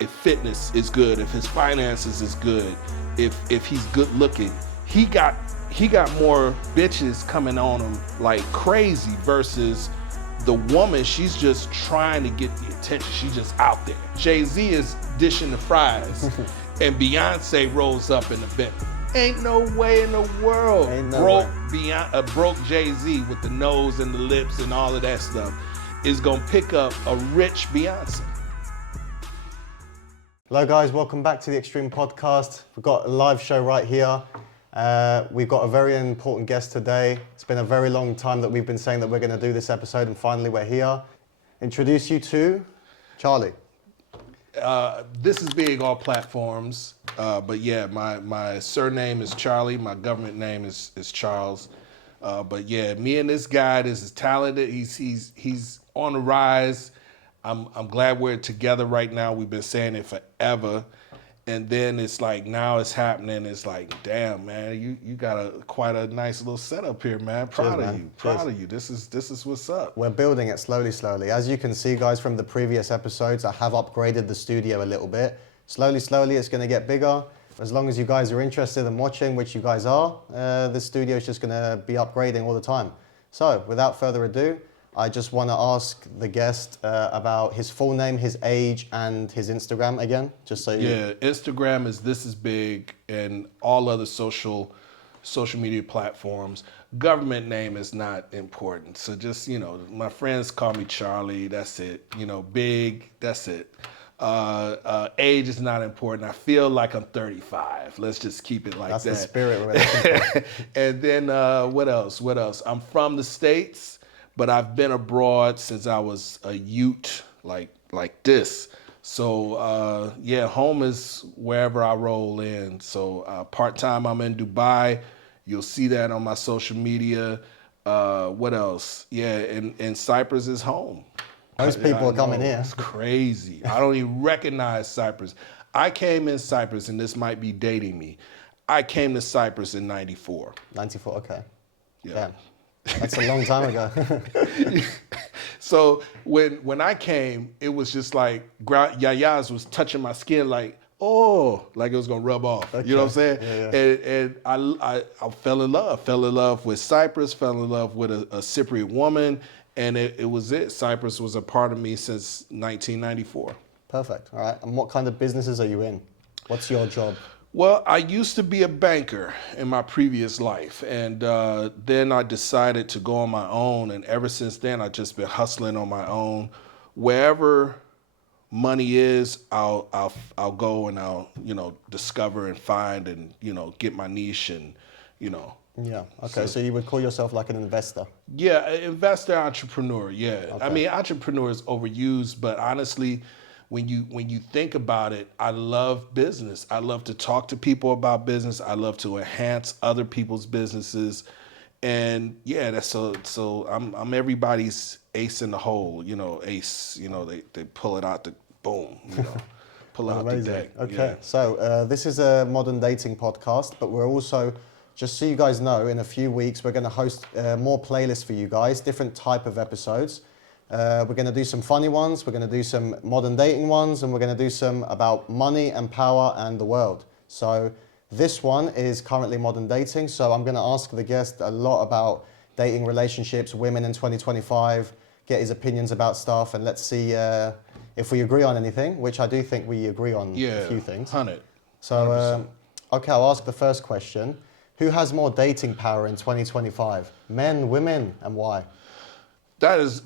if fitness is good, if his finances is good, if he's good looking, he got more bitches coming on him like crazy versus the woman. She's just trying to get the attention. She's just out there. Jay-Z is dishing the fries and Beyonce rolls up in the bed. Ain't no way in the world broke Jay-Z with the nose and the lips and all of that stuff is gonna pick up a rich Beyonce. Hello guys, welcome back to the Extreme Podcast. We've got a live show right here. We've got a very important guest today. It's been a very long time that we've been saying that we're going to do this episode, and finally we're here. Introduce you to Charlie. This is big all platforms, but yeah, my surname is Charlie. My government name is Charles. But yeah, me and this guy, this is talented. He's on the rise. I'm glad we're together right now. We've been saying it forever. And then it's like, now it's happening. It's like, damn, man, you got quite a nice little setup here, man. Proud of you. This is what's up. We're building it slowly. As you can see, guys, from the previous episodes, I have upgraded the studio a little bit. Slowly, it's going to get bigger. As long as you guys are interested in watching, which you guys are, the studio is just going to be upgrading all the time. So, without further ado, I just want to ask the guest about his full name, his age, and his Instagram again, just so you... Yeah, Instagram is This Is Big, and all other social media platforms. Government name is not important. So just, my friends call me Charlie, that's it. Big, that's it. Age is not important. I feel like I'm 35. Let's just keep it like that. That's the spirit we're looking for. And then what else? I'm from the States, but I've been abroad since I was a youth, like this. So yeah, home is wherever I roll in. So part-time, I'm in Dubai. You'll see that on my social media. What else? Yeah, and Cyprus is home. Most people are coming here. It's crazy. I don't even recognize Cyprus. I came in Cyprus, and this might be dating me. I came to Cyprus in 94. 94, okay. Yeah. Damn. That's a long time ago. So when I came, it was just like Yayas was touching my skin like it was gonna rub off. Okay. You know what I'm saying? Yeah. And I fell in love with Cyprus, fell in love with a Cypriot woman, and it was it. Cyprus was a part of me since 1994. Perfect. All right. And what kind of businesses are you in? What's your job? Well, I used to be a banker in my previous life, and then I decided to go on my own, and ever since then, I've just been hustling on my own. Wherever money is, I'll go and I'll discover and find and get my niche and Yeah. Okay. So you would call yourself like an investor? Yeah, investor, entrepreneur. Yeah. Okay. I mean, entrepreneur is overused, but honestly, when you think about it, I love business. I love to talk to people about business. I love to enhance other people's businesses, and yeah, that's so. I'm everybody's ace in the hole. Ace. They pull it out the boom. Pull out the deck. Okay, yeah. So this is a modern dating podcast, but we're also, just so you guys know, in a few weeks we're going to host more playlists for you guys, different type of episodes. We're going to do some funny ones, we're going to do some modern dating ones, and we're going to do some about money and power and the world. So this one is currently modern dating, so I'm going to ask the guest a lot about dating, relationships, women in 2025, get his opinions about stuff, and let's see if we agree on anything, which I do think we agree on a few things. 100. So, okay, I'll ask the first question. Who has more dating power in 2025? Men, women, and why? That's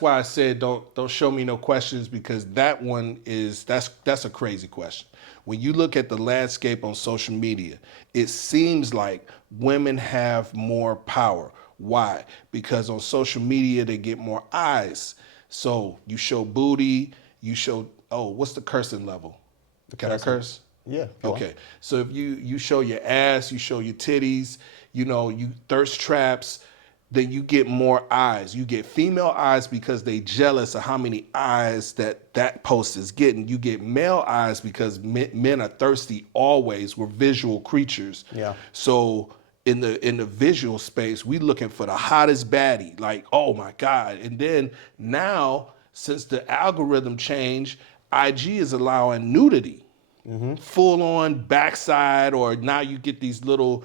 why I said don't show me no questions, because that one that's a crazy question. When you look at the landscape on social media, it seems like women have more power. Why? Because on social media they get more eyes. So you show booty, you show what's the cursing level? Can I curse? Yeah. Okay. So if you show your ass, you show your titties, you thirst traps, then you get more eyes. You get female eyes because they jealous of how many eyes that post is getting. You get male eyes because men are thirsty always. We're visual creatures. Yeah. So in the visual space, we looking for the hottest baddie. Like, oh my God. And then now, since the algorithm changed, IG is allowing nudity, full on backside, or now you get these little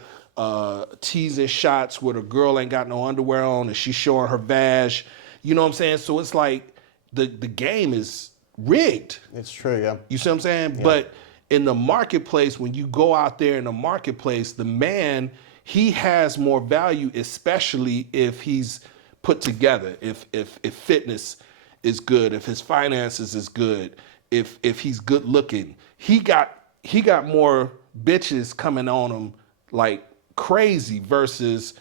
teasing shots where the girl ain't got no underwear on and she's showing her vag. You know what I'm saying? So it's like the game is rigged. It's true, yeah. You see what I'm saying? Yeah. But in the marketplace, when you go out there in the marketplace, the man, he has more value, especially if he's put together, if fitness is good, if his finances is good, if he's good looking. He got more bitches coming on him like crazy versus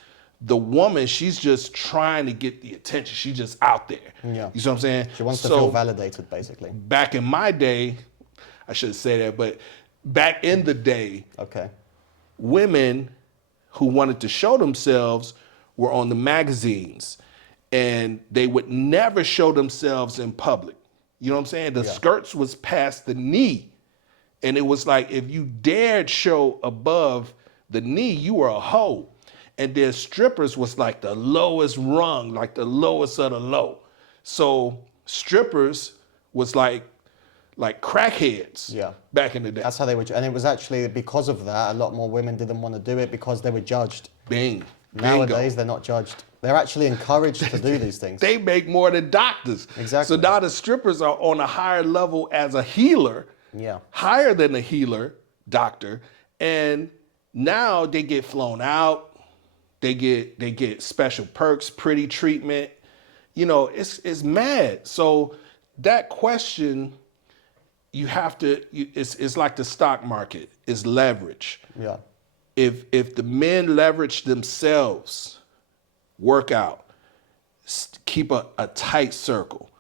the woman. She's just trying to get the attention. She's just out there. Yeah. You see what I'm saying? She wants to feel validated, basically. Back in my day, I shouldn't say that, but back in the day, Okay. women who wanted to show themselves were on the magazines, and they would never show themselves in public. You know what I'm saying? The skirts was past the knee. And it was like, if you dared show above the knee, you were a hoe. And then strippers was like the lowest rung, like the lowest of the low. So strippers was like crackheads back in the day. That's how they were, and it was actually because of that, a lot more women didn't want to do it because they were judged. Bingo. Nowadays, they're not judged. They're actually encouraged to do these things. They make more than doctors. Exactly. So now the strippers are on a higher level as a healer, higher than a healer, doctor, and now they get flown out. They get special perks, pretty treatment. You know, it's mad. So that question, you have to. It's like the stock market. It's leverage. Yeah. If the men leverage themselves, work out, keep a tight circle,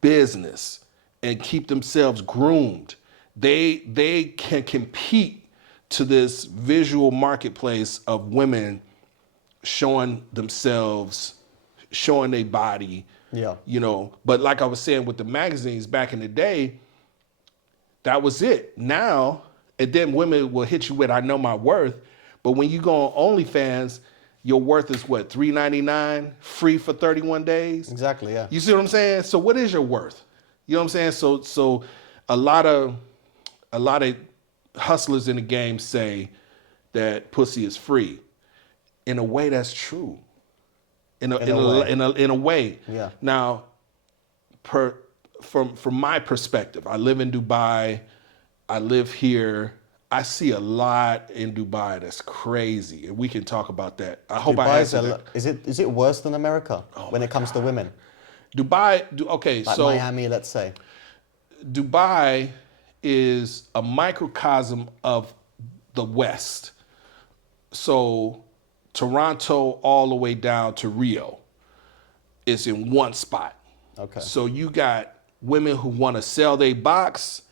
business, and keep themselves groomed, they can compete to this visual marketplace of women showing themselves, showing their body. Yeah. You know, but like I was saying with the magazines back in the day, that was it. Now, and then women will hit you with, I know my worth. But when you go on OnlyFans, your worth is what, $3.99, free for 31 days? Exactly, yeah. You see what I'm saying? So what is your worth? You know what I'm saying? So a lot of hustlers in the game say that pussy is free. In a way, that's true. In a way. Yeah. Now, from my perspective, I live in Dubai. I live here. I see a lot in Dubai that's crazy, and we can talk about that. I hope I answered that. Is it worse than America when it comes to women? Dubai, okay, like so Miami, let's say. Dubai is a microcosm of the West. So Toronto all the way down to Rio is in one spot. Okay. So you got women who want to sell their box,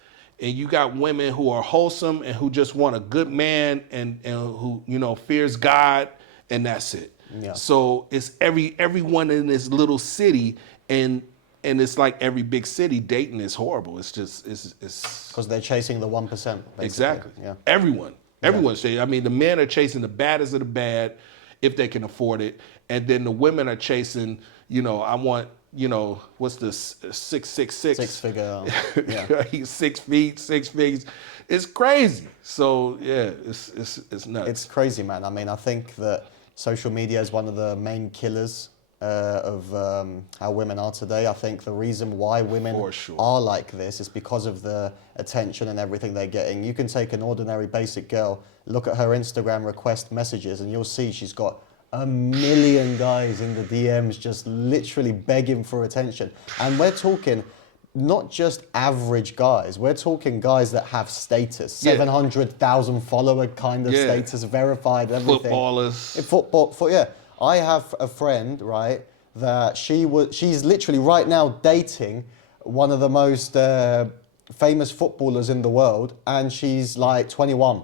and you got women who are wholesome and who just want a good man and who, you know, fears God, and that's it. Yeah. So it's everyone in this little city, and it's like every big city, dating is horrible. It's just it's because they're chasing the 1%. Basically. Exactly. Yeah. Everyone's chasing. I mean, the men are chasing the baddest of the bad, if they can afford it, and then the women are chasing. You know, I want. You know, what's this? 666? 6 figure. Yeah. He's 6 feet, 6 feet. It's crazy. So yeah, it's nuts. It's crazy, man. I mean, I think that social media is one of the main killers of how women are today. I think the reason why women are like this is because of the attention and everything they're getting. You can take an ordinary basic girl, look at her Instagram request messages, and you'll see she's got 1 million guys in the DMs just literally begging for attention. And we're talking not just average guys, we're talking guys that have status, 700,000 follower kind of status, verified, everything. Footballers. Yeah. I have a friend, right, that she's literally right now dating one of the most famous footballers in the world, and she's like 21.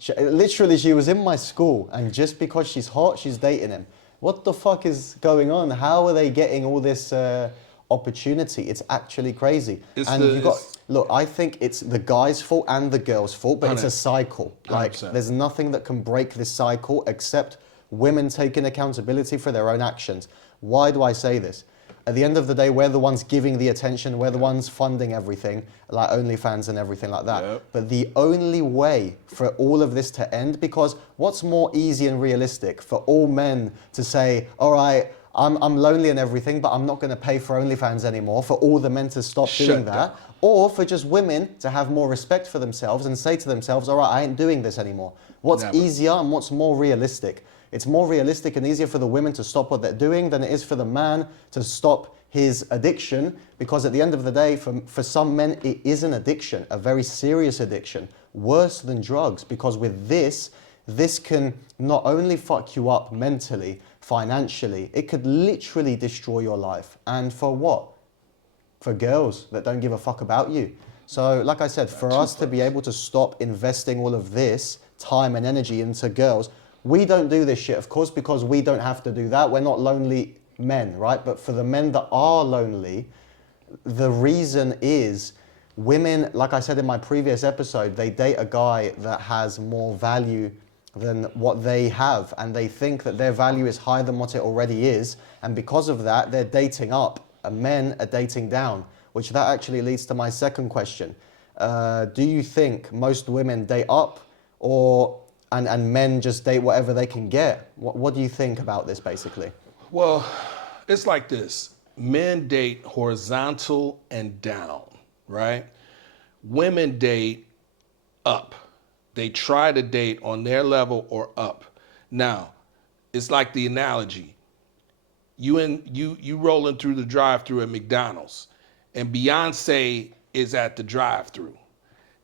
She was in my school, and just because she's hot, she's dating him. What the fuck is going on? How are they getting all this opportunity? It's actually crazy. Look, I think it's the guy's fault and the girl's fault, but 100%. It's a cycle. Like, 100%. There's nothing that can break this cycle except women taking accountability for their own actions. Why do I say this? At the end of the day, we're the ones giving the attention, we're the ones funding everything, like OnlyFans and everything like that. Yep. But the only way for all of this to end, because what's more easy and realistic for all men to say, all right, I'm lonely and everything, but I'm not going to pay for OnlyFans anymore, for all the men to stop doing that, down. or for just women to have more respect for themselves and say to themselves, all right, I ain't doing this anymore. What's Never. easier and what's more realistic? It's more realistic and easier for the women to stop what they're doing than it is for the man to stop his addiction, because at the end of the day, for some men, it is an addiction, a very serious addiction, worse than drugs, because with this can not only fuck you up mentally, financially, it could literally destroy your life. And for what? For girls that don't give a fuck about you. So like I said, for us to be able to stop investing all of this time and energy into girls, we don't do this shit, of course, because we don't have to do that. We're not lonely men, right? But for the men that are lonely, the reason is women, like I said in my previous episode, they date a guy that has more value than what they have, and they think that their value is higher than what it already is, and because of that, they're dating up, and men are dating down, which that actually leads to my second question. Do you think most women date up, and men just date whatever they can get? What do you think about this, basically? Well, it's like this. Men date horizontal and down, right? Women date up. They try to date on their level or up. Now, it's like the analogy. You rolling through the drive-thru at McDonald's, and Beyonce is at the drive-thru.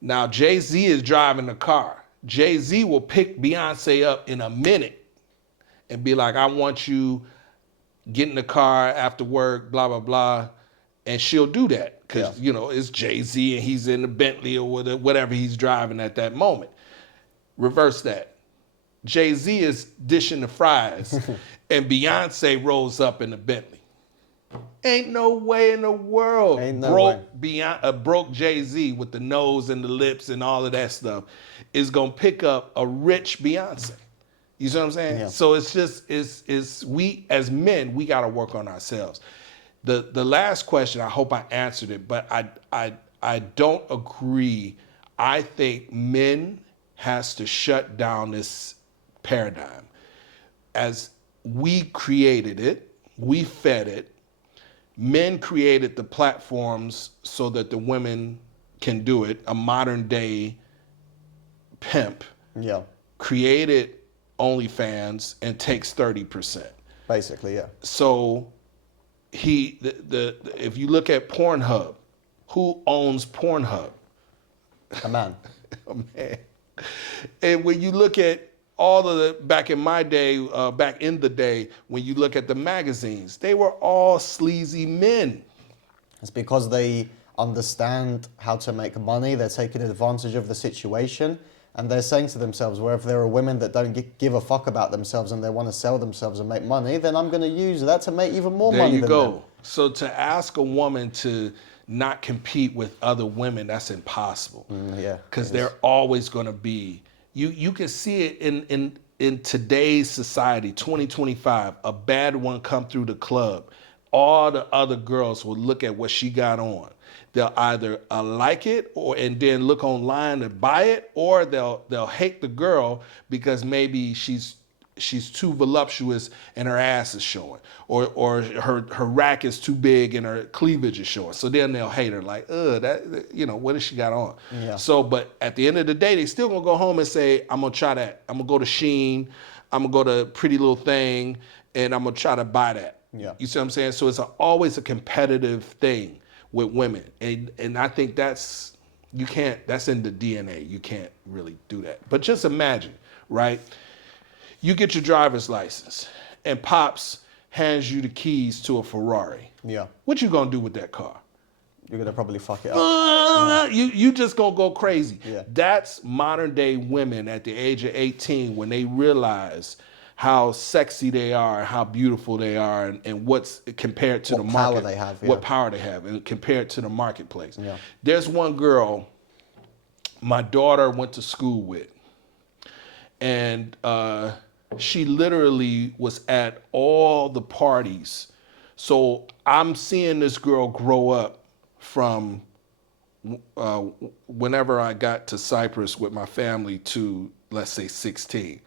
Now, Jay-Z is driving the car. Jay-Z will pick Beyonce up in a minute and be like, I want you, get in the car after work, blah, blah, blah. And she'll do that because, you know, it's Jay-Z and he's in the Bentley or whatever he's driving at that moment. Reverse that. Jay-Z is dishing the fries and Beyonce rolls up in the Bentley. Ain't no way in the world broke Jay-Z with the nose and the lips and all of that stuff is gonna pick up a rich Beyonce. You see what I'm saying? Yeah. So it's just, it's we as men, we gotta work on ourselves. The last question, I hope I answered it, but I don't agree. I think men has to shut down this paradigm. As we created it, we fed it, men created the platforms so that the women can do it. A modern day pimp created OnlyFans and takes 30%. Basically, yeah. So if you look at Pornhub, who owns Pornhub? A man. A man. And when you look at all of the, back in the day, when you look at the magazines, they were all sleazy men. It's because they understand how to make money, they're taking advantage of the situation, and they're saying to themselves, well, if there are women that don't give a fuck about themselves and they want to sell themselves and make money, then I'm going to use that to make even more money than them. There you go. So to ask a woman to not compete with other women, that's impossible. Because they're always going to be, you can see it in today's society, 2025, a bad one come through the club. All the other girls will look at what she got on. They'll either like it and then look online and buy it, or they'll hate the girl because maybe she's too voluptuous and her ass is showing, or her rack is too big and her cleavage is showing. So then they'll hate her, like, that, you know, what has she got on? Yeah. So, but at the end of the day, they still gonna go home and say, I'm gonna try that. I'm gonna go to Shein, I'm gonna go to Pretty Little Thing, and I'm gonna try to buy that. Yeah. You see what I'm saying? So it's always a competitive thing with women, and I think that's in the DNA. You can't really do that. But just imagine, right? You get your driver's license, and Pops hands you the keys to a Ferrari. Yeah. What you gonna do with that car? You're gonna probably fuck it up. You just gonna go crazy. Yeah. That's modern day women at the age of 18 when they realize how sexy they are, how beautiful they are, and what's compared to the market. What power they have. What power they have, and compared to the marketplace. Yeah. There's one girl my daughter went to school with, and she literally was at all the parties So I'm seeing this girl grow up from whenever I got to Cyprus with my family to, let's say, 16.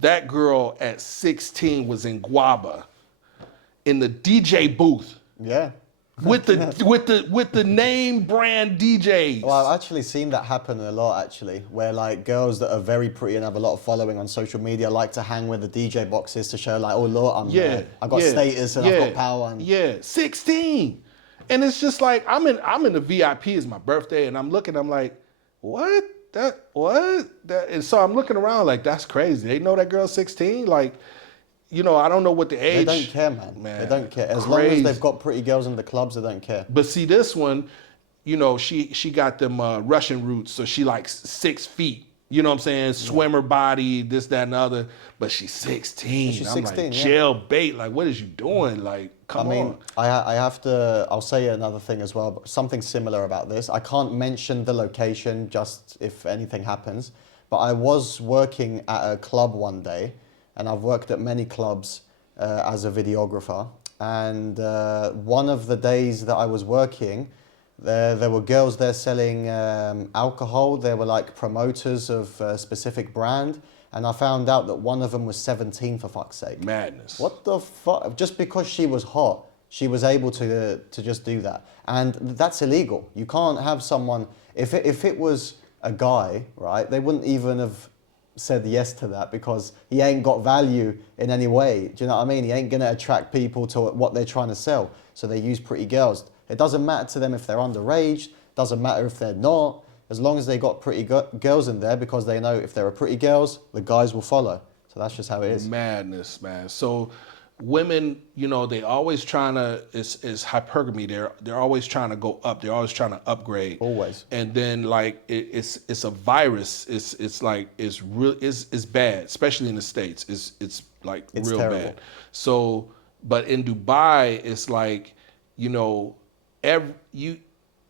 That girl at 16 was in Guaba in the DJ booth Yeah. with the name brand DJs. Well, I've actually seen that happen a lot, actually, where like girls that are very pretty and have a lot of following on social media like to hang with the DJ boxes to show like, oh look, I've got status and I've got power. And 16. And it's just like I'm in the VIP. It's my birthday, and I'm like, what? And so I'm looking around like, that's crazy. They know that girl's 16. Like, I don't know what the age. They don't care, man. They don't care. As long as they've got pretty girls in the clubs, they don't care. But see, this one, she got them Russian roots, so she like 6 feet. You know what I'm saying? Swimmer body, this, that, and the other. But she's 16. She's I'm 16, like, jail bait. Like, what is you doing? Like, come on. I have to, I'll say another thing as well, but something similar about this. I can't mention the location just if anything happens, but I was working at a club one day, and I've worked at many clubs as a videographer. And one of the days that I was working, there were girls there selling alcohol. They were like promoters of a specific brand. And I found out that one of them was 17, for fuck's sake. Madness. What the fuck? Just because she was hot, she was able to just do that. And that's illegal. You can't have someone, if it was a guy, right, they wouldn't even have said yes to that because he ain't got value in any way. Do you know what I mean? He ain't gonna attract people to what they're trying to sell. So they use pretty girls. It doesn't matter to them if they're underage, doesn't matter if they're not, as long as they got pretty girls in there, because they know if there are pretty girls, the guys will follow. So that's just how it is. Madness, man. So women, they always trying to, it's hypergamy. They're always trying to go up. They're always trying to upgrade. Always. And then like it's a virus. It's like it's bad, especially in the States. It's like it's real terrible. bad. So, but in Dubai, it's like,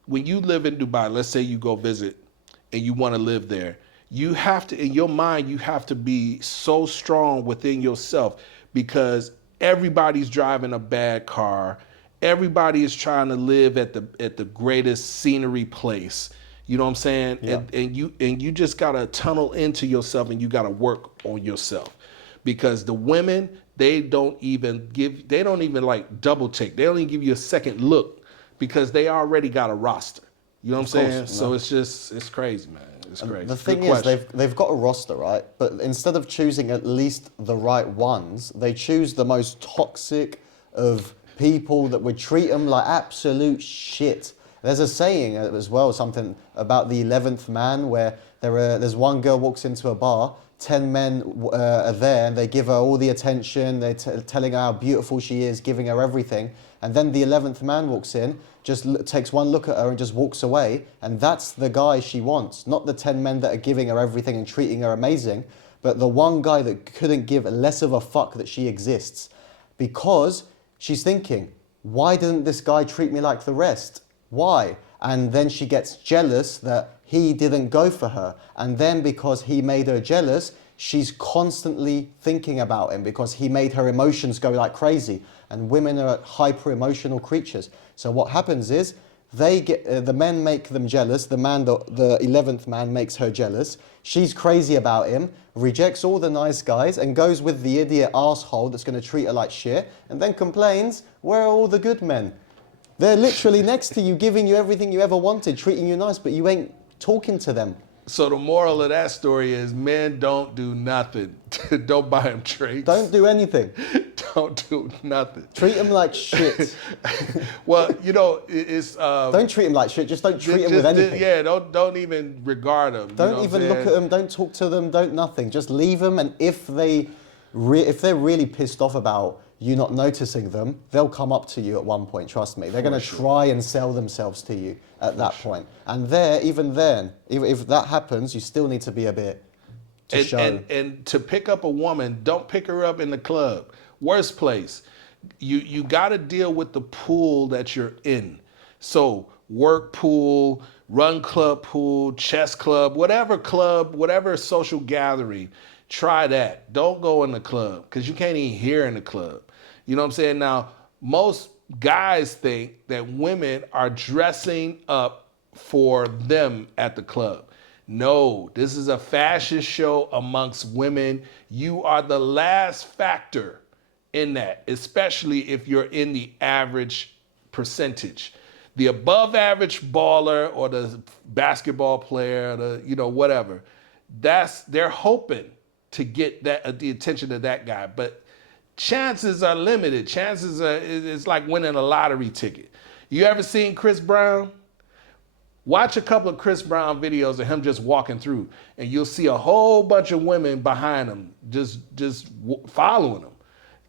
when you live in Dubai, let's say you go visit and you want to live there, you have to, in your mind, you have to be so strong within yourself, because everybody's driving a bad car. Everybody is trying to live at the greatest scenery place. You know what I'm saying? Yeah. And you just gotta tunnel into yourself, and you gotta work on yourself, because the women, they don't even like double take. They don't even give you a second look, because they already got a roster. You know what I'm saying? So it's crazy, man. It's crazy. The thing is, they've got a roster, right? But instead of choosing at least the right ones, they choose the most toxic of people that would treat them like absolute shit. There's a saying as well, something about the 11th man, where there's one girl walks into a bar, 10 men are there, and they give her all the attention, they're telling her how beautiful she is, giving her everything, and then the 11th man walks in, just takes one look at her and just walks away, and that's the guy she wants. Not the 10 men that are giving her everything and treating her amazing, but the one guy that couldn't give less of a fuck that she exists. Because she's thinking, why didn't this guy treat me like the rest? Why? And then she gets jealous that he didn't go for her. And then because he made her jealous, she's constantly thinking about him because he made her emotions go like crazy. And women are hyper emotional creatures. So what happens is they get the men make them jealous. The 11th man makes her jealous. She's crazy about him, rejects all the nice guys and goes with the idiot asshole that's going to treat her like shit, and then complains, where are all the good men? They're literally next to you, giving you everything you ever wanted, treating you nice, but you ain't talking to them. So the moral of that story is, men don't do nothing. Don't buy them drinks. Don't do anything. Don't do nothing. Treat them like shit. Well, it's... don't treat them like shit. Just don't treat them with anything. Yeah, don't even regard them. Don't even look at them. Don't talk to them. Don't nothing. Just leave them. And if they're really pissed off about you not noticing them, they'll come up to you at one point, trust me. They're going to try and sell themselves to you at that point. And even then, if that happens, you still need to be a bit to show. And to pick up a woman, don't pick her up in the club. Worst place. You got to deal with the pool that you're in. So work pool, run club pool, chess club, whatever social gathering, try that. Don't go in the club, because you can't even hear in the club. You know what I'm saying? Now, most guys think that women are dressing up for them at the club. No, this is a fashion show amongst women. You are the last factor in that, especially if you're in the average percentage. The above average baller or the basketball player, whatever, they're hoping to get the attention of that guy. But chances are limited. It's like winning a lottery ticket. You ever seen Chris Brown? Watch a couple of Chris Brown videos of him just walking through, and you'll see a whole bunch of women behind him just following him,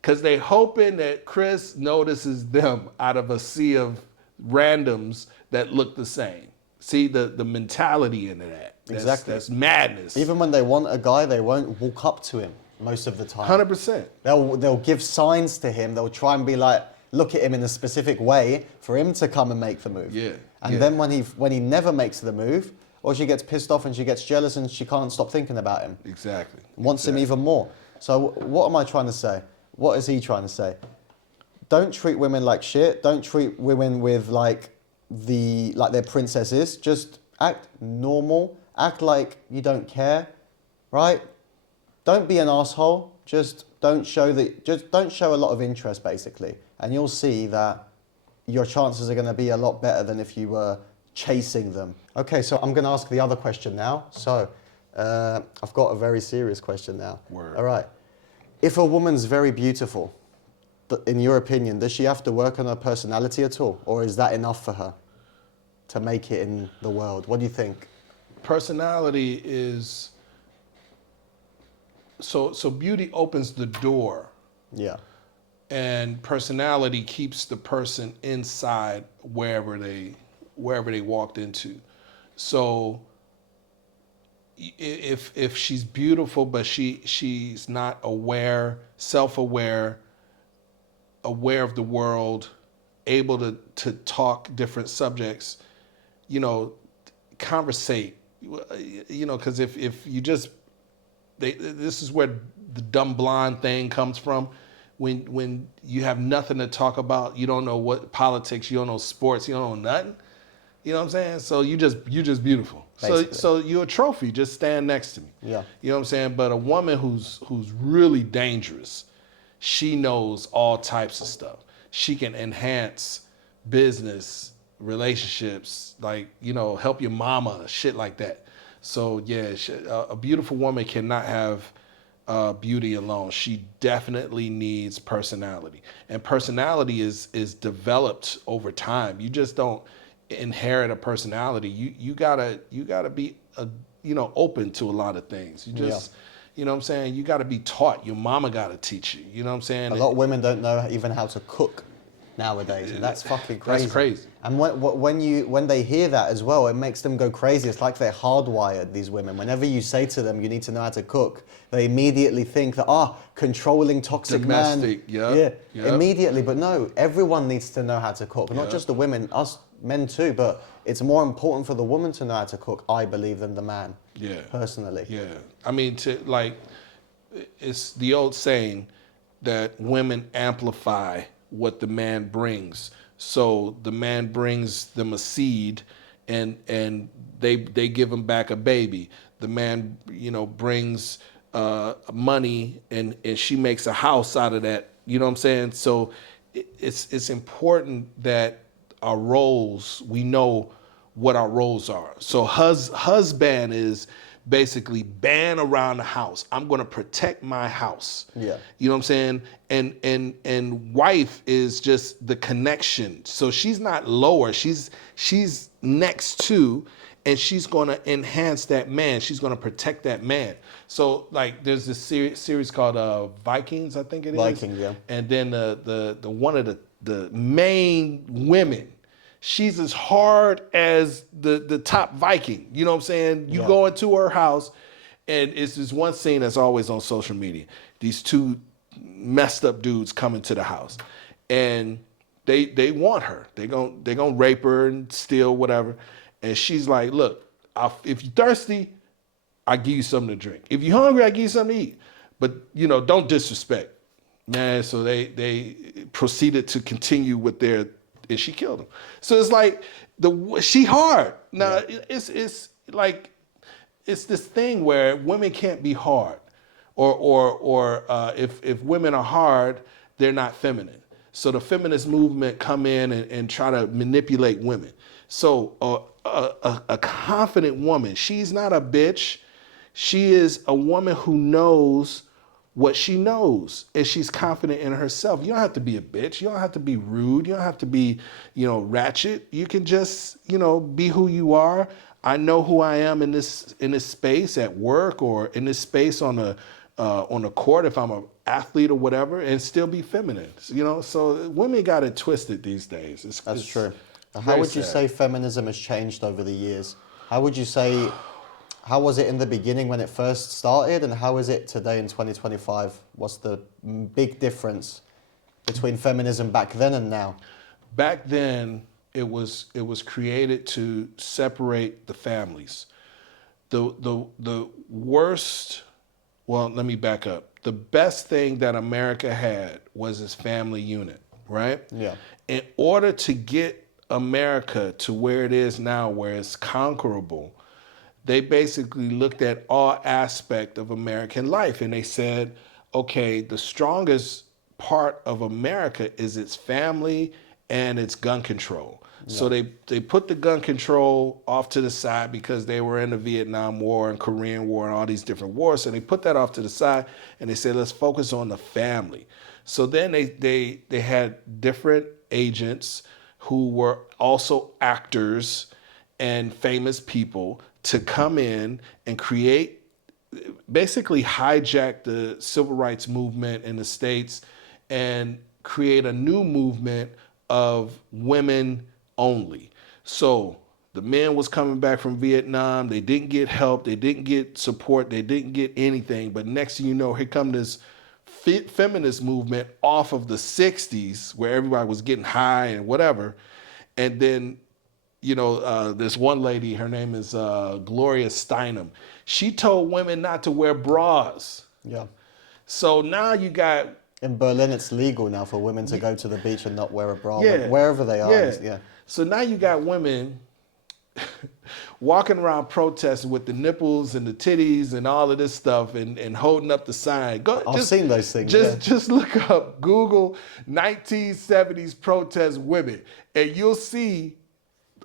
because they hoping that Chris notices them out of a sea of randoms that look the same. See the mentality into that. Exactly. That's madness. Even when they want a guy, they won't walk up to him most of the time. 100%. They'll give signs to him. They'll try and be like, look at him in a specific way for him to come and make the move. Yeah. And then when he never makes the move, or she gets pissed off and she gets jealous and she can't stop thinking about him. Exactly. Wants him even more. So what am I trying to say? What is he trying to say? Don't treat women like shit. Don't treat women with like they're princesses. Just act normal. Act like you don't care, right? Don't be an asshole. Just don't show a lot of interest, basically, and you'll see that your chances are going to be a lot better than if you were chasing them. Okay, so I'm going to ask the other question now. So I've got a very serious question now. Word. All right. If a woman's very beautiful, in your opinion, does she have to work on her personality at all, or is that enough for her to make it in the world? What do you think? Personality is so beauty opens the door. Yeah. And personality keeps the person inside wherever they walked into. So if she's beautiful but she's not aware, self-aware, aware of the world, able to talk different subjects, conversate, because if you just this is where the dumb blonde thing comes from. When you have nothing to talk about, you don't know what politics, you don't know sports, you don't know nothing. You know what I'm saying? So you just beautiful. So you're a trophy. Just stand next to me. Yeah. You know what I'm saying? But a woman who's really dangerous, she knows all types of stuff. She can enhance business, relationships, help your mama, shit like that. So yeah, a beautiful woman cannot have beauty alone. She definitely needs personality, and personality is developed over time. You just don't inherit a personality. You gotta be open to a lot of things. You just you know what I'm saying, you gotta be taught. Your mama gotta teach you. You know what I'm saying? A lot of women don't know even how to cook nowadays, and that's fucking crazy. That's crazy. And when they hear that as well, it makes them go crazy. It's like they're hardwired, these women. Whenever you say to them, you need to know how to cook, they immediately think that, controlling toxic domestic, man. Yep. Immediately. But no, everyone needs to know how to cook. Not just the women, us men too, but it's more important for the woman to know how to cook, I believe, than the man. Yeah. Personally. Yeah. I mean, it's the old saying that women amplify what the man brings. So the man brings them a seed, and they give him back a baby. The man, brings money, and she makes a house out of that. You know what I'm saying? So it's important that our roles, we know what our roles are. So husband is basically ban around the house. I'm going to protect my house. Yeah. You know what I'm saying? And wife is just the connection. So she's not lower. She's next to, and she's going to enhance that man. She's going to protect that man. So there's this series called Vikings, I think it is. Vikings, yeah. And then the one of the main women, she's as hard as the top Viking. You know what I'm saying? You go into her house, and it's this one scene that's always on social media. These two messed up dudes come into the house, and they want her. They gonna rape her and steal whatever. And she's like, look, if you're thirsty, I give you something to drink. If you're hungry, I give you something to eat. But don't disrespect. Yeah, so they proceeded to continue with their, and she killed him. So it's like she hard. Now it's like it's this thing where women can't be hard, or if women are hard, they're not feminine. So the feminist movement come in and try to manipulate women. So a confident woman, she's not a bitch. She is a woman who knows what she knows, and she's confident in herself. You don't have to be a bitch. You don't have to be rude. You don't have to be, ratchet. You can just, be who you are. I know who I am in this space at work, or in this space on the court if I'm an athlete or whatever, and still be feminine. So women got it twisted these days. That's true. How would you say feminism has changed over the years? How would you say, how was it in the beginning when it first started, and how is it today in 2025? What's the big difference between feminism back then and now? Back then, it was created to separate the families. The worst, well, let me back up. The best thing that America had was its family unit, right? Yeah. In order to get America to where it is now, where it's conquerable, they basically looked at all aspect of American life, and they said, okay, the strongest part of America is its family and its gun control. Yeah. So they put the gun control off to the side because they were in the Vietnam War and Korean War and all these different wars. So they put that off to the side, and they said, let's focus on the family. So then they had different agents who were also actors and famous people to come in and create, basically hijack the civil rights movement in the States and create a new movement of women only. So the men was coming back from Vietnam. They didn't get help. They didn't get support. They didn't get anything. But next thing you know, here come this feminist movement off of the 60s where everybody was getting high and whatever. And then this one lady, her name is Gloria Steinem. She told women not to wear bras. Yeah. So now you got... In Berlin, it's legal now for women to go to the beach and not wear a bra, yeah, wherever they are. Yeah. Yeah. So now you got women walking around protesting with the nipples and the titties and all of this stuff and holding up the sign. I've seen those things. Just look up, Google 1970s protest women, and you'll see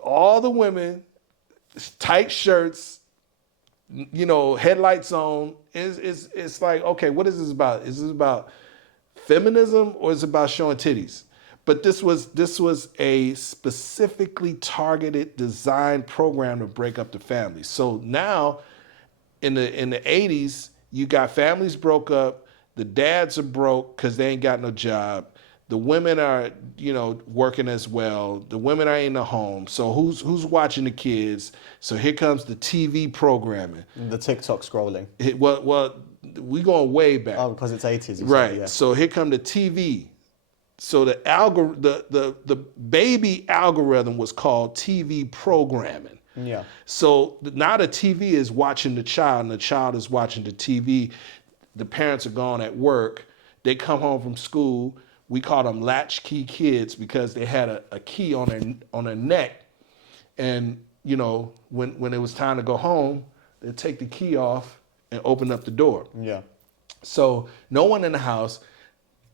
all the women, tight shirts, headlights on. It's like, okay, what is this about? Is this about feminism or is it about showing titties? But this was a specifically targeted, designed program to break up the families. So now, in the 80s, you got families broke up. The dads are broke because they ain't got no job. The women are, working as well. The women are in the home. So who's watching the kids? So here comes the TV programming. The TikTok scrolling. Well, we going way back. Oh, because it's 80s. Right. Said, yeah. So here come the TV. So the baby algorithm was called TV programming. Yeah. So now the TV is watching the child, and the child is watching the TV. The parents are gone at work. They come home from school. We call them latchkey kids because they had a key on their neck, and when it was time to go home, they'd take the key off and open up the door. Yeah. So no one in the house.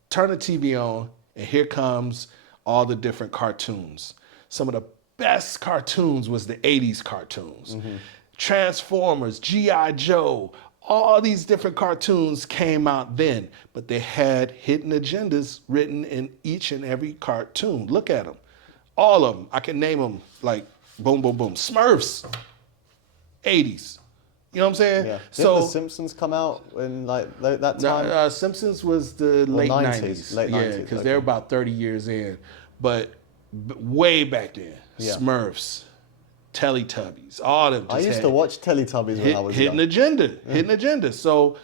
Turn the TV on, and here comes all the different cartoons. Some of the best cartoons was the 80s cartoons. Mm-hmm. Transformers, G.I. Joe, all these different cartoons came out then, but they had hidden agendas written in each and every cartoon. Look at them. All of them. I can name them like boom, boom, boom. Smurfs, 80s. You know what I'm saying? Yeah. Did The Simpsons come out in that time? No, Simpsons was the late 90s. Late 90s. Yeah, because they're about 30 years in. But way back then, Smurfs, Teletubbies, all them. I used to watch Teletubbies when I was young. Hidden agenda. So,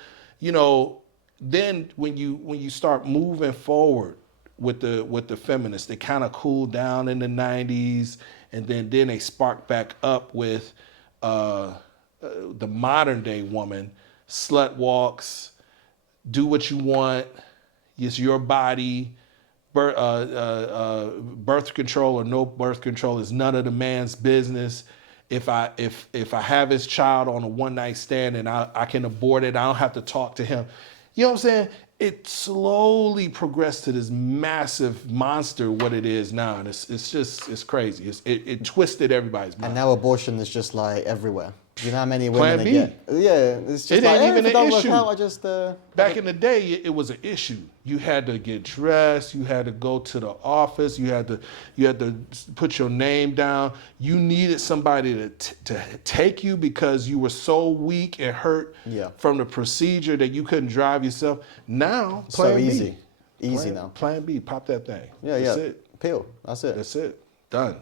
then when you start moving forward with the feminists, they kind of cooled down in the 90s, and then they sparked back up with the modern day woman, slut walks, do what you want, It's your body. Birth control or no birth control is none of the man's business. If I have his child on a one night stand and I can abort it, I don't have to talk to him. You know what I'm saying? It slowly progressed to this massive monster, what it is now, and it's crazy. It twisted everybody's mind. And now abortion is just like everywhere. Do you know how many women Plan they B. get? Yeah, it's just It like, ain't even if it an don't work issue. out, I just... Back in the day, it was an issue. You had to get dressed. You had to go to the office. You had to put your name down. You needed somebody to take you because you were so weak and hurt from the procedure that you couldn't drive yourself. Now, Plan so B. Easy now. Plan B. Pop that thing. Yeah, That's it. Peel. That's it. That's it. Done.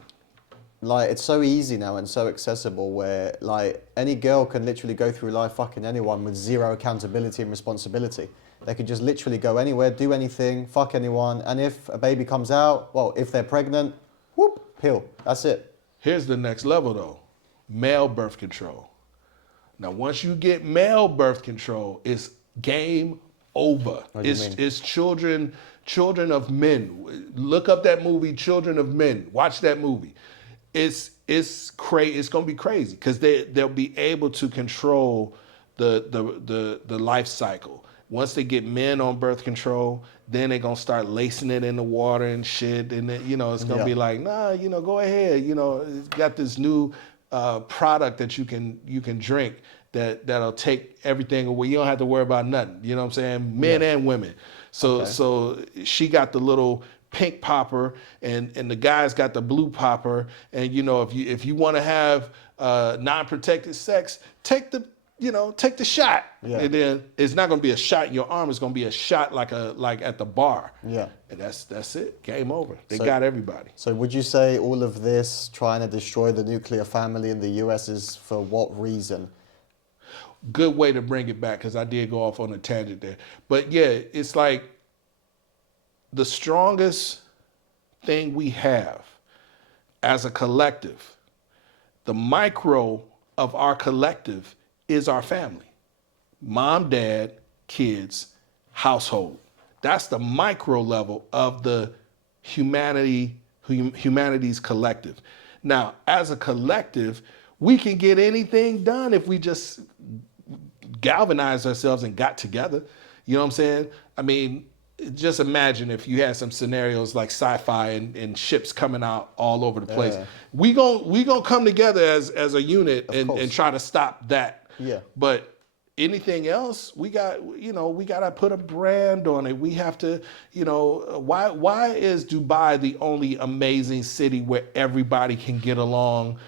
Like, it's so easy now and so accessible where, like, any girl can literally go through life fucking anyone with zero accountability and responsibility. They could just literally go anywhere, do anything, fuck anyone, and if a baby comes out, well, if they're pregnant, whoop, pill. That's it. Here's the next level, though. Male birth control. Now, once you get male birth control, it's game over. What do you mean? It's children of men. Look up that movie, Children of Men. Watch that movie. It's gonna be crazy because they'll be able to control the life cycle. Once they get men on birth control, then they're gonna start lacing it in the water and shit, and then, it's gonna be like, nah, go ahead, it's got this new product that you can drink that'll take everything away. You don't have to worry about nothing. You know what I'm saying? Men and women. So she got the little pink popper and the guy's got the blue popper, and if you want to have non-protected sex, take the shot. And then it's not going to be a shot in your arm, it's going to be a shot like at the bar. And that's it. Game over. They got everybody. So would you say all of this trying to destroy the nuclear family in the US is for what reason? Good way to bring it back, because I did go off on a tangent there. But yeah, it's like the strongest thing we have as a collective, the micro of our collective is our family. Mom, dad, kids, household. That's the micro level of the humanity's collective. Now, as a collective, we can get anything done if we just galvanize ourselves and got together. You know what I'm saying? I mean, just imagine if you had some scenarios like sci-fi and ships coming out all over the place. We gonna come together as a unit and try to stop that. But anything else, we gotta put a brand on it. We have to, why is Dubai the only amazing city where everybody can get along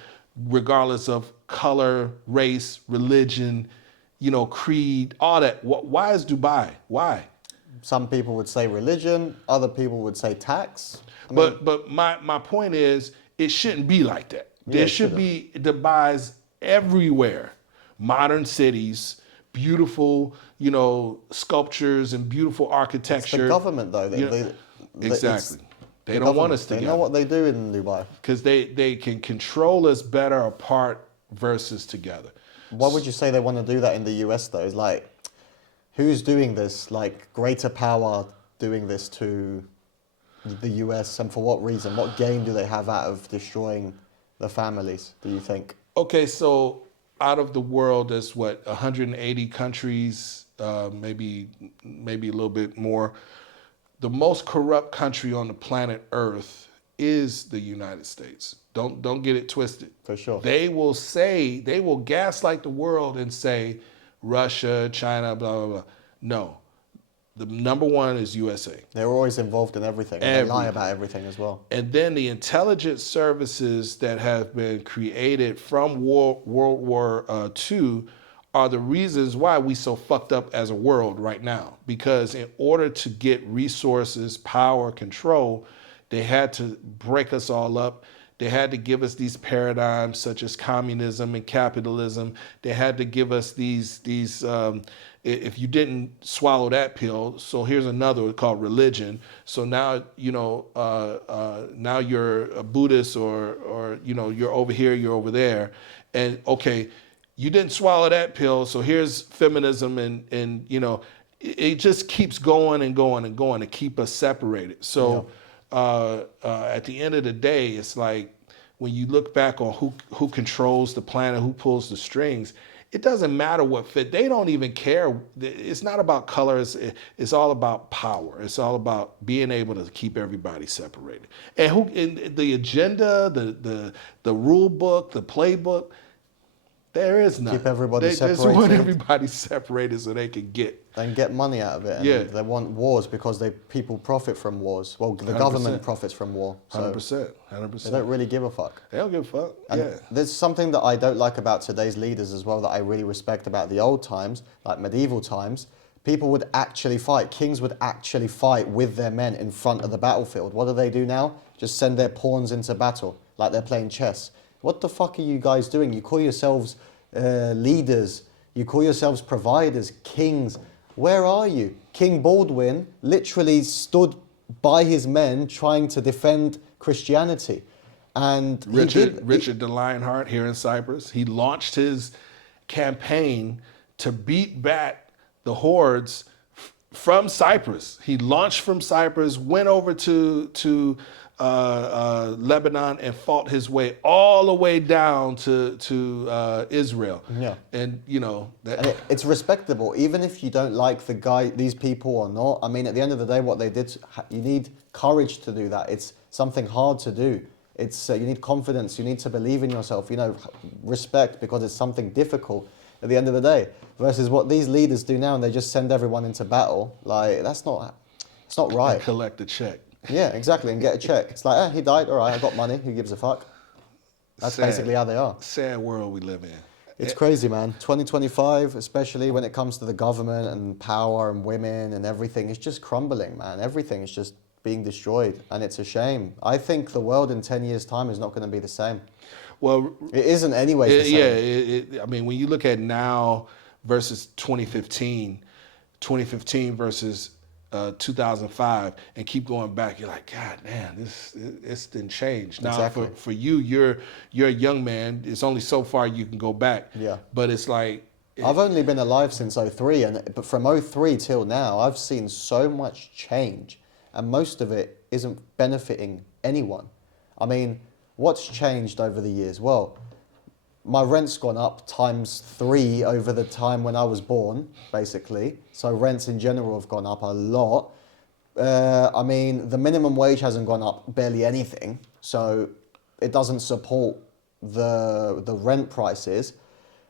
regardless of color, race, religion, creed, all that? Why is Dubai? Why? Some people would say religion, other people would say tax. But my point is, it shouldn't be like that. There should be Dubai's everywhere. Modern cities, beautiful, sculptures and beautiful architecture. It's the government, though. Exactly. They don't want us together. They know what they do in Dubai. Because they can control us better apart versus together. Why would you say they want to do that in the US, though? It's like, who's doing this? Like, greater power doing this to the US, and for what reason? What gain do they have out of destroying the families, do you think? Okay, so out of the world, there's 180 countries, maybe a little bit more. The most corrupt country on the planet Earth is the United States. Don't get it twisted. For sure. They will gaslight the world and say Russia, China, blah, blah, blah. No. The number one is USA. They're always involved in everything. And they lie about everything as well. And then the intelligence services that have been created from World War II are the reasons why we so fucked up as a world right now. Because in order to get resources, power, control, they had to break us all up. They had to give us these paradigms such as communism and capitalism. They had to give us these if you didn't swallow that pill, so here's another called religion. So now, now you're a Buddhist or you're over here, you're over there. And okay, you didn't swallow that pill, so here's feminism and it just keeps going and going and going to keep us separated. So at the end of the day, it's like when you look back on who controls the planet, who pulls the strings, it doesn't matter what fit. They don't even care. It's not about colors. It's all about power. It's all about being able to keep everybody separated. And the agenda, the rule book, the playbook, there is none. Keep everybody They just separated. want everybody separated so they can get. Then get money out of it. And they want wars because people profit from wars. Well, the 100%. Government profits from war. So 100%. 100%. they don't really give a fuck. They don't give a fuck. And there's something that I don't like about today's leaders as well that I really respect about the old times, like medieval times. People would actually fight. Kings would actually fight with their men in front of the battlefield. What do they do now? Just send their pawns into battle like they're playing chess. What the fuck are you guys doing? You call yourselves leaders. You call yourselves providers, kings. Where are you? King Baldwin literally stood by his men trying to defend Christianity. And Richard the Lionheart here in Cyprus, he launched his campaign to beat back the hordes from Cyprus. He launched from Cyprus, went over to Lebanon and fought his way all the way down to Israel. Yeah. And you know that and it's respectable, even if you don't like these people or not. I mean, at the end of the day, what they did, you need courage to do that. It's something hard to do. It's you need confidence. You need to believe in yourself. You know, respect because it's something difficult. At the end of the day, versus what these leaders do now, and they just send everyone into battle. Like it's not right. and collect a check. Yeah, exactly, and get a check. It's like, he died, all right, I got money, who gives a fuck? That's basically how they are. Sad world we live in. It's crazy, man. 2025, especially when it comes to the government and power and women and everything, it's just crumbling, man. Everything is just being destroyed, and it's a shame. I think the world in 10 years' time is not going to be the same. Well, it isn't anyways the same. Yeah, I mean, when you look at now versus 2015 versus 2005 and keep going back, you're like, God, man, this didn't change. Now, Exactly. for you, you're a young man. It's only so far you can go back. Yeah. But it's like... I've only been alive since 03, but from 03 till now, I've seen so much change, and most of it isn't benefiting anyone. I mean, what's changed over the years? Well, my rent's gone up ×3 over the time when I was born, basically. So rents in general have gone up a lot. I mean, the minimum wage hasn't gone up barely anything, so it doesn't support the rent prices.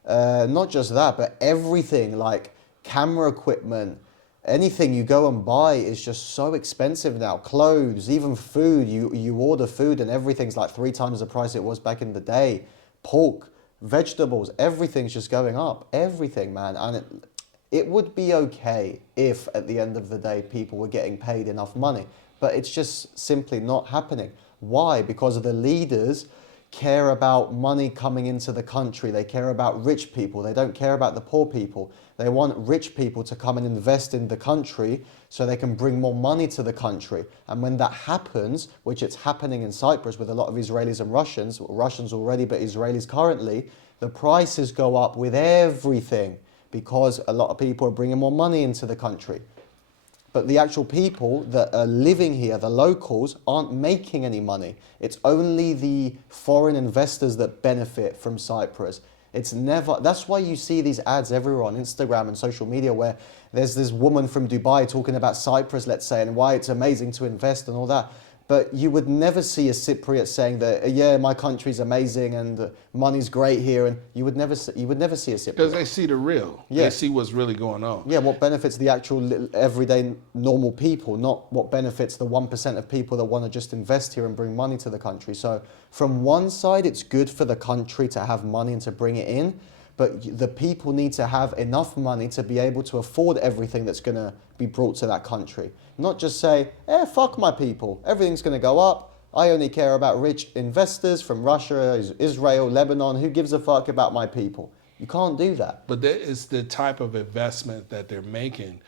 Not just that, but everything like camera equipment, anything you go and buy is just so expensive now. Clothes, even food, you order food and everything's like 3 times the price it was back in the day. Pork, vegetables, everything's just going up. Everything, man. And it would be okay if at the end of the day people were getting paid enough money, but it's just simply not happening. Why? Because the leaders care about money coming into the country. They care about rich people. They don't care about the poor people. They want rich people to come and invest in the country so they can bring more money to the country. And when that happens, which it's happening in Cyprus with a lot of Israelis and Russians already, but Israelis currently, the prices go up with everything because a lot of people are bringing more money into the country. But the actual people that are living here, the locals, aren't making any money. It's only the foreign investors that benefit from Cyprus. It's never, that's why you see these ads everywhere on Instagram and social media where there's this woman from Dubai talking about Cyprus, let's say, and why it's amazing to invest and all that. But you would never see a Cypriot saying that, yeah, my country's amazing and money's great here, and you would never see a Cypriot. Because they see the real. Yeah. They see what's really going on. Yeah, what benefits the actual everyday normal people, not what benefits the 1% of people that want to just invest here and bring money to the country. So from one side, it's good for the country to have money and to bring it in, but the people need to have enough money to be able to afford everything that's going to be brought to that country. Not just say, fuck my people, everything's going to go up. I only care about rich investors from Russia, Israel, Lebanon. Who gives a fuck about my people? You can't do that. But that is the type of investment that they're making.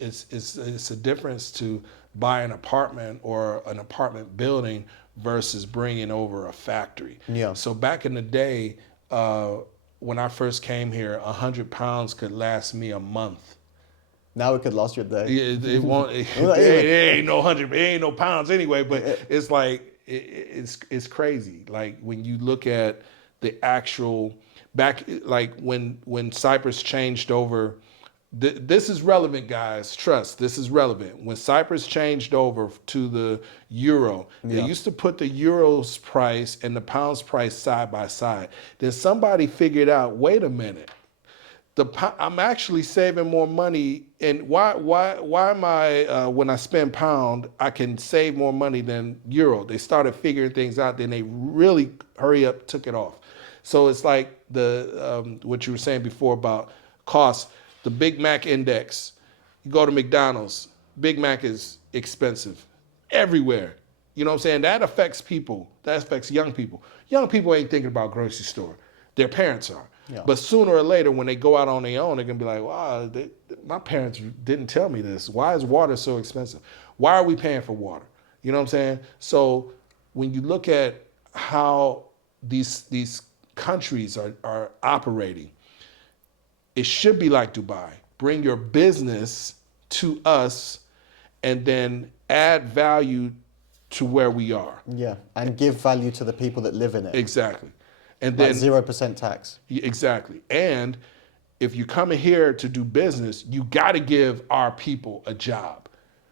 It's a difference to buy an apartment or an apartment building versus bringing over a factory. Yeah. So back in the day, when I first came here, 100 pounds could last me a month. Now it could last you a day. It won't. It ain't no 100. It ain't no pounds anyway. But it's like it's crazy. Like when you look at the actual back, like when Cyprus changed over. This is relevant, guys. Trust, this is relevant. When Cyprus changed over to the euro, they used to put the euro's price and the pound's price side by side. Then somebody figured out, wait a minute, I'm actually saving more money. And why am I, when I spend pound, I can save more money than euro? They started figuring things out. Then they really hurry up, took it off. So it's like what you were saying before about cost. The Big Mac index, you go to McDonald's, Big Mac is expensive everywhere. You know what I'm saying? That affects people. That affects young people. Young people ain't thinking about grocery store. Their parents are. Yeah. But sooner or later, when they go out on their own, they're going to be like, wow, my parents didn't tell me this. Why is water so expensive? Why are we paying for water? You know what I'm saying? So when you look at how these countries are operating, it should be like Dubai. Bring your business to us and then add value to where we are. Yeah, and give value to the people that live in it. Exactly. And like then 0% tax. Exactly. And if you come in here to do business, you got to give our people a job.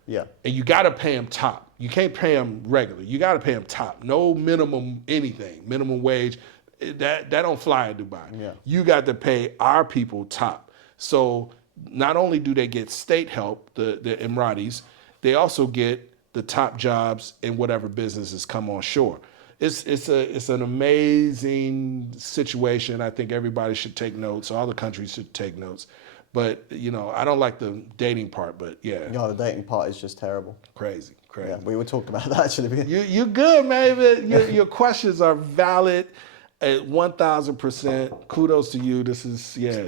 Yeah. And you got to pay them top. You can't pay them regular. You got to pay them top. No minimum anything, minimum wage. That don't fly in Dubai. Yeah. You got to pay our people top. So not only do they get state help, the Emiratis, they also get the top jobs in whatever businesses come on shore. It's an amazing situation. I think everybody should take notes. All the countries should take notes. But I don't like the dating part. But yeah. No, the dating part is just terrible. Crazy. Yeah, we were talking about that actually. You're good, man. Your questions are valid. At 1,000%, kudos to you. This is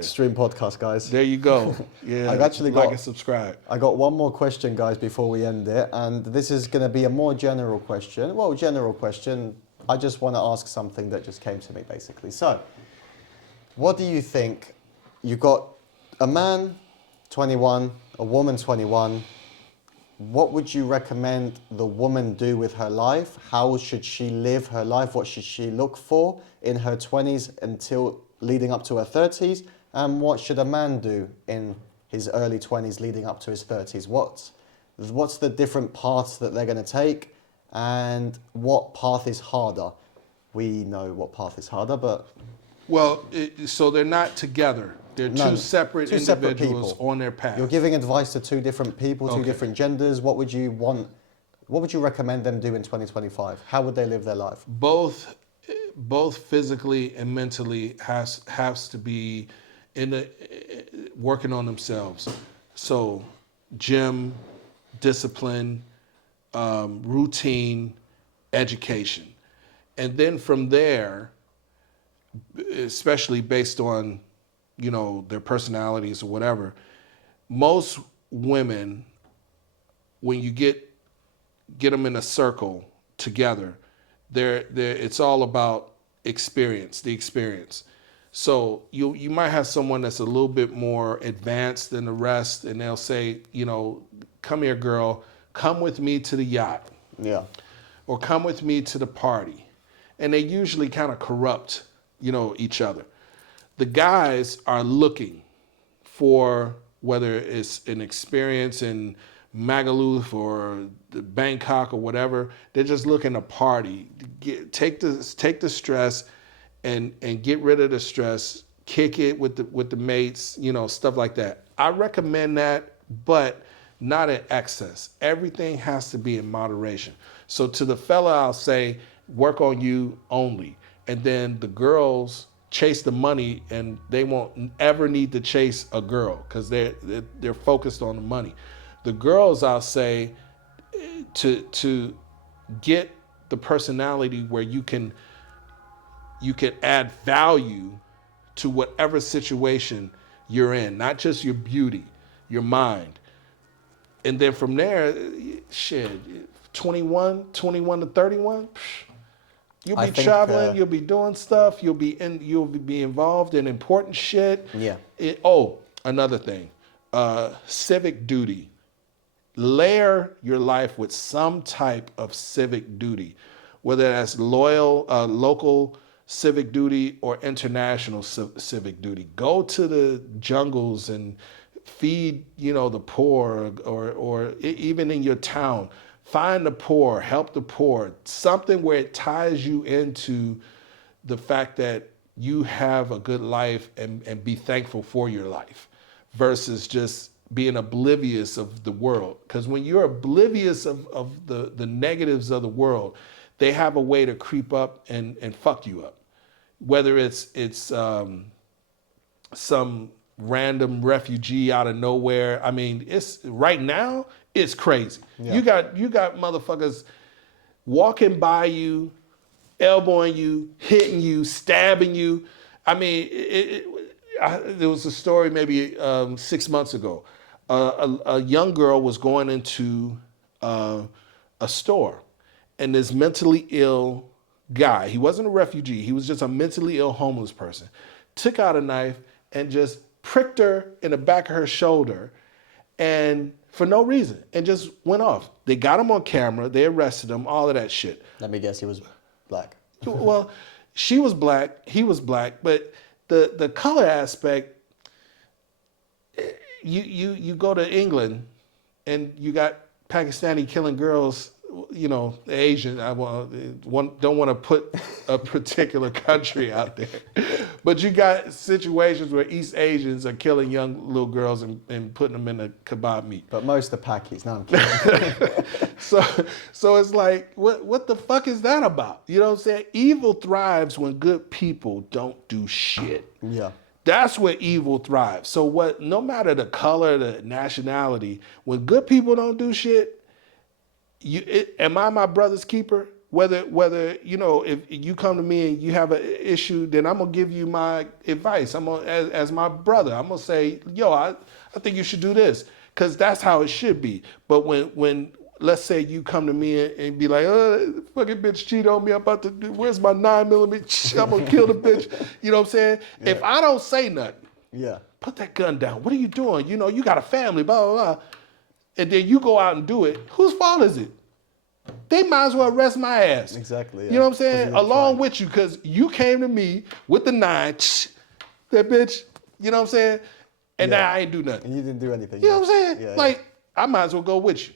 Stream podcast, guys. There you go. Yeah, I've actually like and subscribe. I got one more question, guys, before we end it, and this is going to be a more general question. Well, general question. I just want to ask something that just came to me, basically. So, what do you think? You've got a man, 21, a woman, 21. What would you recommend the woman do with her life? How should she live her life? What should she look for in her 20s until leading up to her 30s? And what should a man do in his early 20s leading up to his 30s? What's the different paths that they're going to take? And what path is harder? We know what path is harder, but... Well, so they're not together. They're two separate individuals on their path. You're giving advice to two different people, two different genders. What would you recommend them do in 2025? How would they live their life? Both physically and mentally has to be working on themselves. So gym, discipline, routine, education. And then from there, especially based on their personalities or whatever, most women, when you get them in a circle together, it's all about the experience. So you might have someone that's a little bit more advanced than the rest, and they'll say, come here, girl, come with me to the yacht. Yeah. Or come with me to the party. And they usually kind of corrupt, each other. The guys are looking for whether it's an experience in Magaluf or Bangkok or whatever. They're just looking to party. Take the stress and get rid of the stress. Kick it with the mates, stuff like that. I recommend that, but not in excess. Everything has to be in moderation. So to the fella, I'll say, work on you only. And then the girls chase the money, and they won't ever need to chase a girl because they're focused on the money. The girls, I'll say, to get the personality where you can add value to whatever situation you're in, not just your beauty, your mind. And then from there, 21 to 31, you'll be traveling, you'll be doing stuff, you'll be involved in important shit. Yeah. Another thing, civic duty. Layer your life with some type of civic duty, whether that's local civic duty or international civic duty. Go to the jungles and feed, the poor, or even in your town, find the poor, help the poor. Something where it ties you into the fact that you have a good life and be thankful for your life versus just being oblivious of the world. Because when you're oblivious of the negatives of the world, they have a way to creep up and fuck you up. Whether it's some random refugee out of nowhere. I mean, it's right now, it's crazy. Yeah. You got motherfuckers walking by you, elbowing you, hitting you, stabbing you. I mean, there was a story maybe 6 months ago. A young girl was going into a store, and this mentally ill guy, he wasn't a refugee, he was just a mentally ill homeless person, took out a knife and just pricked her in the back of her shoulder, and for no reason, and just went off. They got him on camera, they arrested him, all of that shit. Let me guess, he was black. Well, she was black, he was black, but the color aspect, you go to England and you got Pakistani killing girls, Asian. I don't want to put a particular country out there, but you got situations where East Asians are killing young little girls and putting them in a kebab meat. But most are Pakis, no, I'm kidding. So it's like, what the fuck is that about? You know what I'm saying? Evil thrives when good people don't do shit. Yeah. That's where evil thrives. So no matter the color, the nationality, when good people don't do shit, am I my brother's keeper? Whether if you come to me and you have an issue, then I'm gonna give you my advice. As my brother, I'm gonna say, I think you should do this, because that's how it should be. But when let's say you come to me and be like, fucking bitch cheated on me, I'm about to do, where's my 9mm? I'm gonna kill the bitch. You know what I'm saying? Yeah. If I don't say nothing, put that gun down. What are you doing? You got a family, blah, blah, blah. And then you go out and do it. Whose fault is it? They might as well arrest my ass. Exactly. Yeah. You know what I'm saying? Along with you, because you came to me with the 9, that bitch, you know what I'm saying? And now I ain't do nothing. And you didn't do anything. You know what I'm saying? I might as well go with you.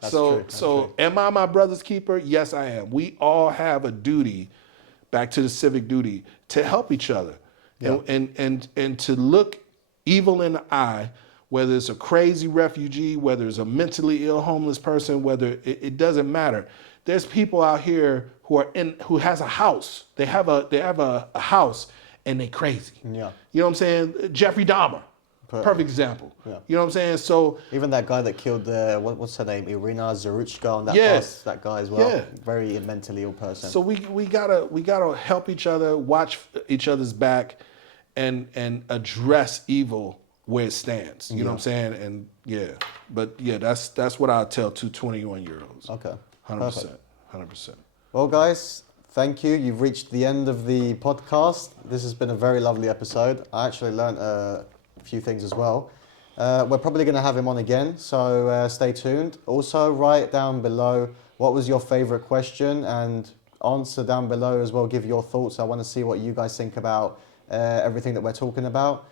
That's so true. That's true. Am I my brother's keeper? Yes, I am. We all have a duty, back to the civic duty, to help each other, and to look evil in the eye, whether it's a crazy refugee, whether it's a mentally ill homeless person, whether it doesn't matter. There's people out here who has a house. They have a house and they crazy. Yeah. You know what I'm saying? Jeffrey Dahmer. Perfect example. Yeah. You know what I'm saying? So even that guy that killed what's her name, Irina Zaruchka, and that guy as well. Yeah. Very mentally ill person. So we gotta help each other, watch each other's back, and address evil where it stands. You know what I'm saying? And that's what I'll tell two 21-year-olds. Okay. 100%. 100%. Well, guys, thank you. You've reached the end of the podcast. This has been a very lovely episode. I actually learned a few things as well. We're probably going to have him on again, so stay tuned. Also, write down below what was your favorite question, and answer down below as well. Give your thoughts. I want to see what you guys think about everything that we're talking about.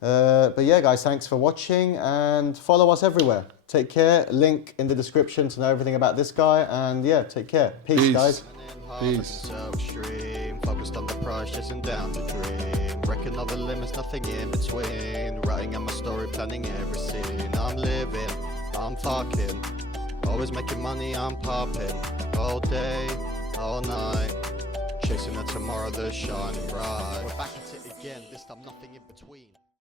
But yeah, guys, thanks for watching, and follow us everywhere. Take care. Link in the description to know everything about this guy, and yeah, take care. Peace. Guys. Peace. Focused on the price, chasing down the dream. Breaking all the limits, nothing in between. Writing out my story, planning every scene. I'm living, I'm fucking. Always making money, I'm popping. All day, all night. Chasing a tomorrow that's shining bright. We're back at it again, this time nothing in between.